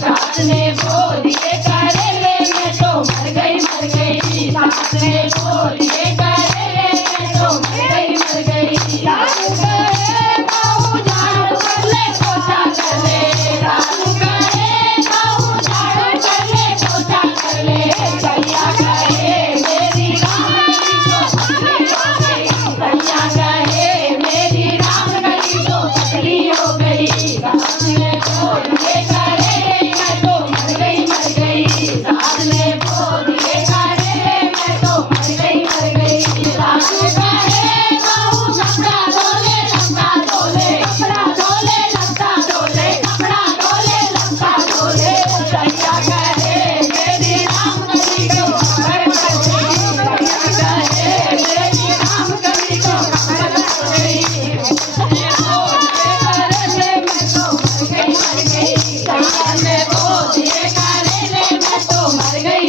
सास ने बोल ये करे ले मैं तो मर गई सास ने बोल ये करे ले मैं तो मर गई सास करे बाहु झाड़ू कर ले पोछा कर ले रानू करे बाहु झाड़ू कर ले पोछा कर ले सैया कहे मेरी रामगली तो पतली हो गई सैया कहे मेरी रामगली तो पतली हो गई सास ने बोल ये करे ले मैं तो मर गई सास ने बोल ये करे ले मैं तो मर गई सास कहे बाहु कपड़ा धोले लत्ता धोले कपड़ा धोले लत्ता धोले कपड़ा धोले लत्ता धोले सैया कहे मेरी रामगली तो मर गई सैया कहे मेरी रामगली तो मर गई सैया ने बोल ये करे ले मैं तो मर गई